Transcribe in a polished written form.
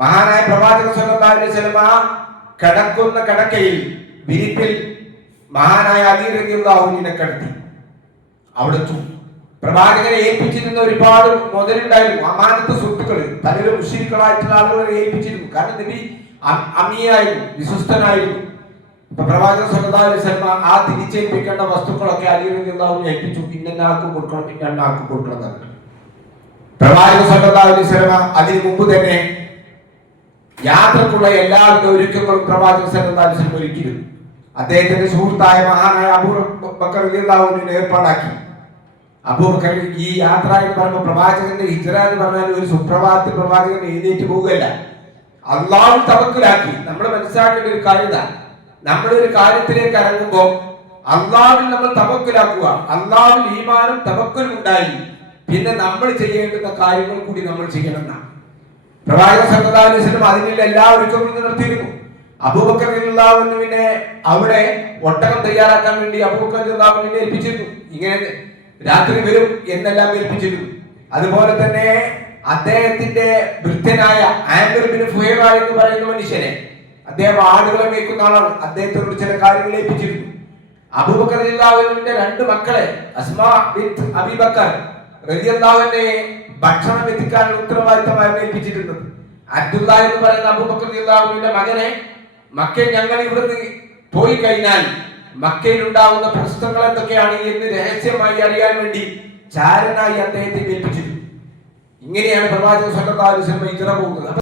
മഹാനായ പ്രവാചകൻ സല്ലല്ലാഹു അലൈഹി വസല്ലം കിടക്കുന്ന കിടക്കയിൽ വിരിപ്പിൽ മഹാനായ അലി റളിയല്ലാഹു അൻഹുവിനെ കിടത്തി. അവിടുത്തെ പ്രവാചകനെ ഏൽപ്പിച്ചിരുന്ന ഒരുപാട് മുതലുണ്ടായിരുന്നു, അമാനത്ത് സ്വത്തുക്കൾ പലരും മുശ്രിക്കുകളായിട്ടുള്ള ആളുകളെ ഏൽപ്പിച്ചിരുന്നു. കാരണം നബി അമിയായിരുന്നു, വിശ്വസ്തനായിരുന്നു. ഇപ്പൊ പ്രവാചകൻ സല്ലല്ലാഹു അലൈഹി വസല്ലം ആ തിരിച്ചേൽപ്പിക്കേണ്ട വസ്തുക്കളൊക്കെ അലി റളിയല്ലാഹു അൻഹു ഏൽപ്പിച്ചു. ഇന്നാൾക്ക് കൊടുക്കണം, ഇന്നാൾക്ക് കൊടുക്കണം എന്ന്. പ്രവാചകൻ സല്ലല്ലാഹു അലൈഹി വസല്ലം അതിനു മുമ്പ് തന്നെ യാത്രക്കുള്ള എല്ലാവിധ ഒരുക്കങ്ങളും പ്രവാചകൻ സല്ലല്ലാഹു അലൈഹി വസല്ലം ഒരുക്കിയിരുന്നു. അദ്ദേഹത്തിന്റെ സുഹൃത്തായ മഹാനായ അബൂബക്കർ റളിയല്ലാഹു അൻഹു ഏർപ്പാടാക്കി. അബൂബക്കർ ഈ യാത്ര എന്ന് പറയുമ്പോൾ പ്രവാചകന്റെ ഹിജ്റ എന്ന് പറഞ്ഞാൽ ഒരു സുപ്രഭാതത്തിൽ പ്രവാചകൻ എഴുന്നേറ്റ് പോവുകയല്ല, അള്ളാഹു തവക്കുലാക്കി. നമ്മൾ മനസ്സിലാക്കേണ്ട ഒരു കാര്യം, നമ്മളൊരു കാര്യത്തിലേക്ക് ഇറങ്ങുമ്പോൾ അള്ളാഹുവിൽ നമ്മൾ തവക്കുലാക്കുക. അള്ളാഹുവിൽ ഈമാനും തവക്കുലും ഉണ്ടായി പിന്നെ നമ്മൾ ചെയ്യേണ്ടുന്ന കാര്യങ്ങൾ കൂടി നമ്മൾ ചെയ്യണമെന്നാണ്. പ്രവാചകൻ സല്ലല്ലാഹു അലൈഹി വസല്ലം അതിനുള്ള എല്ലാ ഒരുക്കങ്ങളും നടത്തിയിരുന്നു. അബൂബക്കർ റളിയല്ലാഹു അൻഹുവിനെ അവിടെ ഒട്ടകം തയ്യാറാക്കാൻ വേണ്ടി അബൂബക്കർ റളിയല്ലാഹു അൻഹുവിനെ ഏൽപ്പിച്ചിരുന്നു. ഇങ്ങനെ രാത്രി വരും എന്നെല്ലാം ഏൽപ്പിച്ചിരുന്നു. അതുപോലെ തന്നെ അദ്ദേഹത്തിന്റെ വൃദ്ധനായ ആമിർ ബിൻ ഫുഹൈറ എന്ന് പറയുന്ന മനുഷ്യനെ, അദ്ദേഹം ആടുകളെ മേയ്ക്കുന്ന ആളാണ്, അദ്ദേഹത്തോട് ചില കാര്യങ്ങൾ ഏൽപ്പിച്ചിരുന്നു. അബൂബക്കർ റളിയല്ലാഹു അൻഹുവിന്റെ രണ്ട് മക്കളെ അസ്മാ ബിൻത് അബീ ബക്കർ റളിയല്ലാഹു അൻഹയെ ഭക്ഷണം എത്തിക്കാനുള്ള ഉത്തരവാദിത്തമായിരുന്നു ഏൽപ്പിച്ചിരുന്നത്. അബ്ദുള്ള എന്ന് പറയുന്ന അബൂബക്കർ റളിയല്ലാഹു അൻഹുവിന്റെ മകനെ മക്കയിൽ ഞങ്ങൾ ഇവിടുന്ന് പോയി കഴിഞ്ഞാൽ മക്കയിൽ ഉണ്ടാവുന്ന പ്രശ്നങ്ങൾ എന്തൊക്കെയാണ് എന്ന് രഹസ്യമായി അറിയാൻ വേണ്ടി ചാരനായി അദ്ദേഹത്തെ ഏൽപ്പിച്ചിരുന്നു. ഇങ്ങനെയാണ് പ്രവാചകൻ സല്ലല്ലാഹു അലൈഹി വസല്ലം ഹിജ്റ പോകുന്നത്.